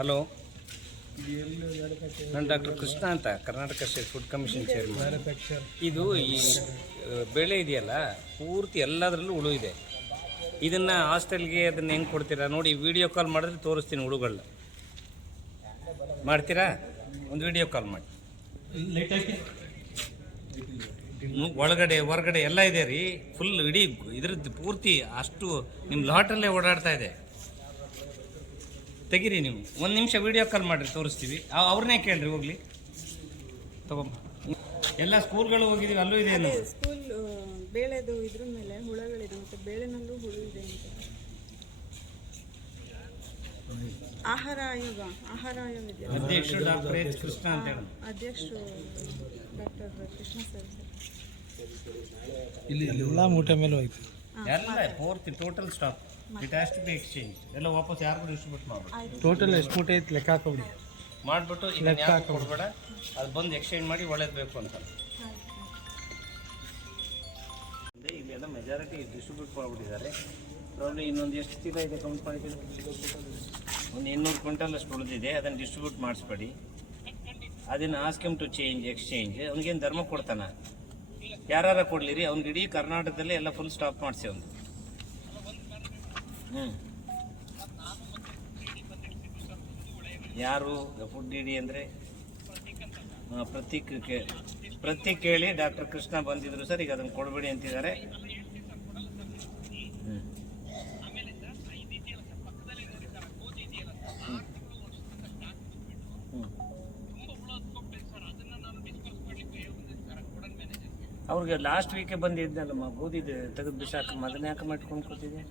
Hello. ನಾನು doctor Krishna ಅಂತ, Karnataka state food commission chairman ಇದು ಈ ಬೆಳೆ ಇದೆಯಲ್ಲ, ಪೂರ್ತಿ ಎಲ್ಲದರಲ್ಲೂ ಹುಳು ಇದೆ. ಇದನ್ನು ಹಾಸ್ಟೆಲ್ಗೆ ಅದನ್ನು ಹೆಂಗೆ ಕೊಡ್ತೀರಾ ನೋಡಿ ವಿಡಿಯೋ ಕಾಲ್ ಮಾಡಿದ್ರೆ ತೋರಿಸ್ತೀನಿ ಹುಳುಗಳನ್ನ ಮಾಡ್ತೀರಾ? ಒಂದು ವಿಡಿಯೋ ಕಾಲ್ ಮಾಡಿ. ಒಳಗಡೆ, ಹೊರಗಡೆ ಎಲ್ಲ ಇದೆ ರೀ ಫುಲ್ ಇಡೀ ಇದ್ರದ್ದು ಪೂರ್ತಿ ಅಷ್ಟು ನಿಮ್ಮ ಲಾಟಲ್ಲೇ ಓಡಾಡ್ತಾ ಇದೆ. ತೆಗೀರಿ ನೀವು. ಒಂದು ನಿಮಿಷ ವಿಡಿಯೋ ಕಾಲ್ ಮಾಡಿರಿ ತೋರಿಸ್ತೀವಿ. ಅವ್- ಅವ್ರನ್ನೇ ಕೇಳ್ರಿ ಹೋಗ್ಲಿ. ತಗೊಂಬ ಎಲ್ಲ ಸ್ಕೂಲ್ಗಳು ಹೋಗಿದ್ದೀವಿ ಅಲ್ಲೂ ಇದೆ ಏನು? ಸ್ಕೂಲ್ ಬೇಳೆದು ಇದ್ರ ಮೇಲೆ ಹುಳಗಳಿದೆ ಮತ್ತೆ ಬೇಳೆನಲ್ಲೂ ಹುಳು ಇದೆ ಅಂತ. ಆಹಾರ ಆಯೋಗ ಆಹಾರ ಆಯೋಗ ಇದೆ. ಅಧ್ಯಕ್ಷರು ಡಾಕ್ಟರ್ ಎಚ್ ಕೃಷ್ಣ ಅಂತ ಹೇಳಿ. ಅಧ್ಯಕ್ಷರು ಡಾಕ್ಟರ್ ಕೃಷ್ಣ ಸರ್. ಇಲ್ಲಿ ಎಲ್ಲ ಮೂಟೆ ಮೇಲೆ ಹೋಯ್ತು. ಎಲ್ಲ ಪೂರ್ತಿ total stop it has to be exchange ಎಲ್ಲ ವಾಪಸ್ ಯಾರಿಗೂ ಡಿಸ್ಟ್ರಿಬ್ಯೂಟ್ ಮಾಡ್ಬೇಕು. ಟೋಟಲ್ ಎಷ್ಟು ಮೂಟೆ ಐತೆ ಲೆಕ್ಕ ಹಾಕೊಬಿಡಿ. ಮಾಡಿಬಿಟ್ಟು ಲೆಕ್ಕ ಯಾರು ಕೊಡಬೇಡ ಅದು ಬಂದು ಎಕ್ಸ್ಚೇಂಜ್ ಮಾಡಿ ಒಳ್ಳೇದು ಬೇಕು ಅಂತ. ಅದೇ ಇಲ್ಲೆಲ್ಲ ಮೆಜಾರಿಟಿ ಡಿಸ್ಟ್ರಿಬ್ಯೂಟ್ ಮಾಡಿಬಿಟ್ಟಿದ್ದಾರೆ. ಪ್ರಾಬ್ಲಮ್ ಇನ್ನೊಂದು ಎಷ್ಟು ಚೀಲ ಇದೆ ಕೌಂಟ್ ಒಂದು ಇನ್ನೂರು ಕ್ವಿಂಟಲ್ ಅಷ್ಟು ಉಳಿದಿದೆ ಅದನ್ನು ಡಿಸ್ಟ್ರಿಬ್ಯೂಟ್ ಮಾಡಿಸ್ಬೇಡಿ. ಅದನ್ನು ask them to change exchange ಅವ್ನಿಗೇನು ಧರ್ಮ ಕೊಡ್ತಾನೆ? ಯಾರು ಕೊಡ್ಲಿರಿ? ಅವ್ನಿಗೆ ಇಡೀ ಕರ್ನಾಟಕದಲ್ಲಿ ಎಲ್ಲ ಫುಲ್ ಸ್ಟಾಪ್ ಮಾಡಿಸಿ ಅವ್ನು. ಯಾರು ಫುಡ್ ಡಿಡಿ ಅಂದರೆ? ಪ್ರತೀಕ್ ಪ್ರತಿ ಪ್ರತೀಕ್ ಕೇಳಿ, ಡಾಕ್ಟರ್ ಕೃಷ್ಣ ಬಂದಿದ್ರು ಸರ್, ಈಗ ಅದನ್ನು ಕೊಡಬೇಡಿ ಅಂತಿದ್ದಾರೆ. ಅವ್ರಿಗೆ ಲಾಸ್ಟ್ ವೀಕೆ ಬಂದಿದ್ದಲ್ಲಮ್ಮ ಗೋಧಿದು ತೆಗೆದು ಬಿಸಾಕ ಅದನ್ನ ಯಾಕೆ ಮಾಡ್ಕೊಂಡು ಕೂತಿದೆ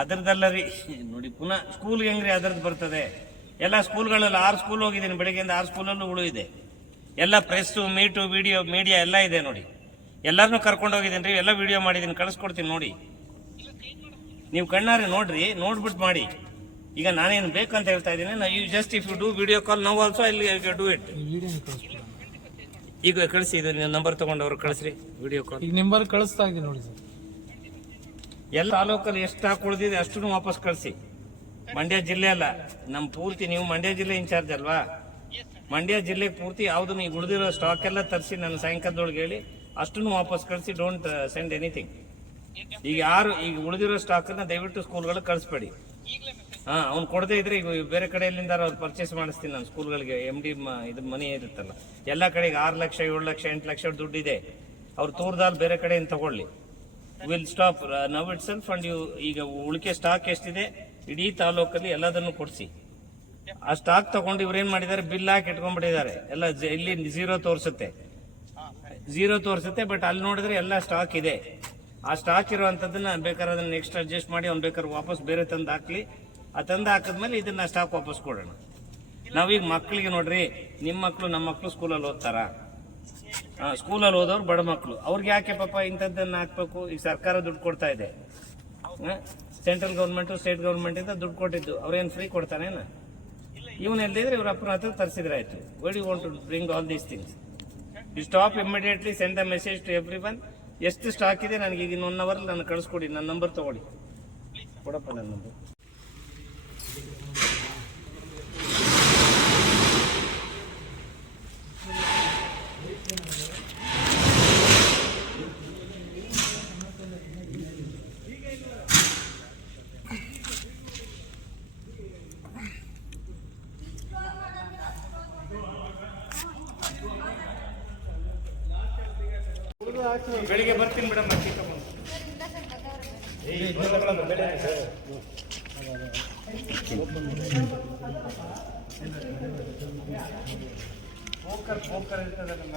ಅದ್ರದ್ದಲ್ಲ ರೀ ನೋಡಿ ಪುನಃ ಸ್ಕೂಲ್ಗೆ ಹೆಂಗ್ರಿ ಅದರದ್ದು ಬರ್ತದೆ? ಎಲ್ಲ ಸ್ಕೂಲ್ಗಳಲ್ಲಿ ಆರು ಸ್ಕೂಲ್ ಹೋಗಿದ್ದೀನಿ, ಬೆಳಗ್ಗೆಯಿಂದ ಆರು ಸ್ಕೂಲಲ್ಲೂ ಇದೆ. ಎಲ್ಲ ಪ್ರೆಸ್ಸು ಮೀಟು ವಿಡಿಯೋ ಮೀಡಿಯಾ ಎಲ್ಲ ಇದೆ ನೋಡಿ. ಎಲ್ಲರನ್ನೂ ಕರ್ಕೊಂಡು ಹೋಗಿದ್ದೀನಿ ರೀ ಎಲ್ಲ ವಿಡಿಯೋ ಮಾಡಿದ್ದೀನಿ, ಕಳಿಸ್ಕೊಡ್ತೀನಿ ನೋಡಿ. ನೀವು ಕಣ್ಣಾರೆ ನೋಡ್ರಿ ನೋಡ್ಬಿಟ್ಟು ಮಾಡಿ. ಈಗ ನಾನೇನು ಬೇಕಂತ ಹೇಳ್ತಾ ಇದ್ದೀನಿ, ನಾ you just if you do video call ನಾವು ಆಲ್ಸೋ ಇಲ್ಲಿ ಡೂ ಇಟ್ ಈಗ ಕಳಿಸಿ, ಇದು ನಂಬರ್ ತಗೊಂಡು ಅವ್ರು ಕಳಿಸ್ರಿ ವಿಡಿಯೋ ಕಾಲ್ ಈಗ ನಂಬರ್ ಕಳಿಸ್ತಾ ಇದ್ದೀನಿ ನೋಡಿ ಸರ್. ಎಲ್ಲ ತಾಲೂಕಲ್ಲಿ ಎಷ್ಟು ಹಾಕಿ ಉಳಿದಿದೆ ಅಷ್ಟನ್ನು ವಾಪಸ್ ಕಳಿಸಿ. ಮಂಡ್ಯ ಜಿಲ್ಲೆ ಅಲ್ಲ ನಮ್ಮ ಪೂರ್ತಿ ನೀವು ಮಂಡ್ಯ ಜಿಲ್ಲೆ ಇನ್ಚಾರ್ಜ್ ಅಲ್ವಾ? ಮಂಡ್ಯ ಜಿಲ್ಲೆ ಪೂರ್ತಿ ಯಾವ್ದು ಈಗ ಉಳಿದಿರೋ ಸ್ಟಾಕ್ ಎಲ್ಲ ತರಿಸಿ ನನ್ನ ಸಾಯಂಕಾಲದೊಳಗೆ ಹೇಳಿ ಅಷ್ಟನ್ನು ವಾಪಸ್ ಕಳಿಸಿ ಡೋಂಟ್ ಸೆಂಡ್ ಎನಿಥಿಂಗ್ ಈಗ ಯಾರು ಈಗ ಉಳಿದಿರೋ ಸ್ಟಾಕನ್ನ ದಯವಿಟ್ಟು ಸ್ಕೂಲ್ಗಳಿಗೆ ಕಳಿಸ್ಬೇಡಿ. ಹಾ ಅವ್ನು ಕೊಡದೇ ಇದ್ರೆ ಈಗ ಬೇರೆ ಕಡೆಯಲ್ಲಿಂದ ಅವ್ರು ಪರ್ಚೇಸ್ ಮಾಡಿಸ್ತೀನಿ ನಾನು ಸ್ಕೂಲ್ಗಳಿಗೆ ಎಂ ಡಿ ಇದು ಮನಿ ಇರುತ್ತಲ್ಲ. ಎಲ್ಲ ಕಡೆಗೆ ಆರು ಲಕ್ಷ ಏಳು ಲಕ್ಷ ಎಂಟು ಲಕ್ಷ ದುಡ್ಡಿದೆ. ಅವ್ರು ತೂರ್ದಾಲ್ ಬೇರೆ ಕಡೆಯಿಂದ ತಗೊಳ್ಳಿ. Will stop now itself and you ಈಗ ಉಳಿಕೆ ಸ್ಟಾಕ್ ಎಷ್ಟಿದೆ? ಇಡೀ ತಾಲೂಕಲ್ಲಿ ಎಲ್ಲದನ್ನು ಕೊಡಿಸಿ. ಆ ಸ್ಟಾಕ್ ತಗೊಂಡು ಇವ್ರು ಏನ್ ಮಾಡಿದ್ದಾರೆ? ಬಿಲ್ ಹಾಕಿ ಇಟ್ಕೊಂಡ್ಬಿಟ್ಟಿದ್ದಾರೆ. ಎಲ್ಲ ಇಲ್ಲಿ ಝೀರೋ ತೋರಿಸುತ್ತೆ. ಝೀರೋ ತೋರಿಸುತ್ತೆ ಬಟ್ ಅಲ್ಲಿ ನೋಡಿದ್ರೆ ಎಲ್ಲ ಸ್ಟಾಕ್ ಇದೆ. ಆ ಸ್ಟಾಕ್ ಇರುವಂತದನ್ನ ಬೇಕಾದ್ರೆ ಅದನ್ನ ನೆಕ್ಸ್ಟ್ ಅಡ್ಜಸ್ಟ್ ಮಾಡಿ ಅವ್ನು ಬೇಕಾದ್ರೆ ವಾಪಸ್ ಬೇರೆ ತಂದು ಹಾಕ್ಲಿ. ಆ ತಂದು ಹಾಕಿದ್ಮೇಲೆ ಇದನ್ನ ಸ್ಟಾಕ್ ವಾಪಸ್ ಕೊಡೋಣ. ನಾವೀಗ ಮಕ್ಕಳಿಗೆ ನೋಡ್ರಿ, ನಿಮ್ಮ ಮಕ್ಕಳು ನಮ್ಮ ಮಕ್ಕಳು ಸ್ಕೂಲಲ್ಲಿ ಓದ್ತಾರ? ಸ್ಕೂಲಲ್ಲಿ ಓದೋರು ಬಡ ಮಕ್ಕಳು ಅವ್ರಿಗೆ ಯಾಕೆ ಪಾಪ ಇಂಥದ್ದನ್ನು ಹಾಕ್ಬೇಕು? ಈಗ ಸರ್ಕಾರ ದುಡ್ಡು ಕೊಡ್ತಾ ಇದೆ. ಸೆಂಟ್ರಲ್ ಗೌರ್ಮೆಂಟು ಸ್ಟೇಟ್ ಗೌರ್ಮೆಂಟಿಂದ ದುಡ್ಡು ಕೊಟ್ಟಿದ್ದು. ಅವ್ರೇನು ಫ್ರೀ ಕೊಡ್ತಾನೇನ ಇವನ್ ಎಲ್ದಿದ್ರೆ ಇವ್ರ ಅಪ್ಪನ ಹತ್ರ ತರಿಸಿದ್ರೆ ಆಯ್ತು. Why want to bring all these things you stop immediately send the message to everyone ಎಷ್ಟು ಸ್ಟಾಕ್ ಇದೆ? ನನಗೆ ಈಗ ಇನ್ನು ಒನ್ ಅವರ್ ನಾನು ಕಳಿಸ್ಕೊಡಿ. ನನ್ನ ನಂಬರ್ ತಗೊಳ್ಳಿ. ಕೊಡಪ್ಪ ನನ್ನ ನಂಬರ್ ಬೆಳಿಗ್ಗೆ ಬರ್ತೀನಿ ಮೇಡಮ್ ಪೋಕರ್ ಪೋಕರ್ ಇರ್ತದಲ್ಲ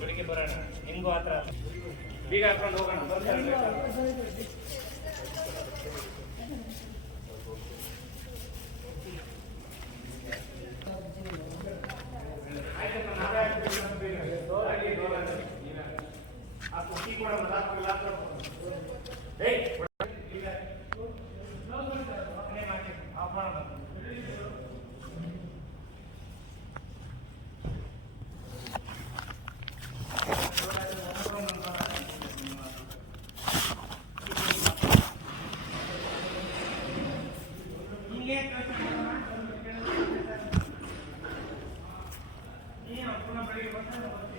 ಬೆಳಿಗ್ಗೆ ಬರೋಣ ನಿಮ್ಗೂ ಆ ಬೀಗ ಹಾಕೊಂಡು ಹೋಗೋಣ ಬರ್ತಾರೆ. Gracias.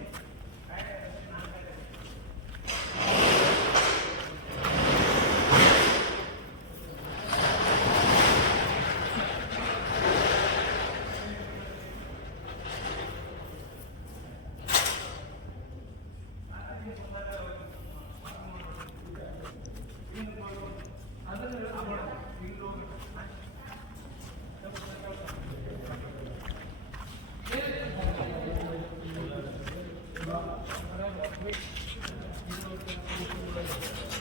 Thank you.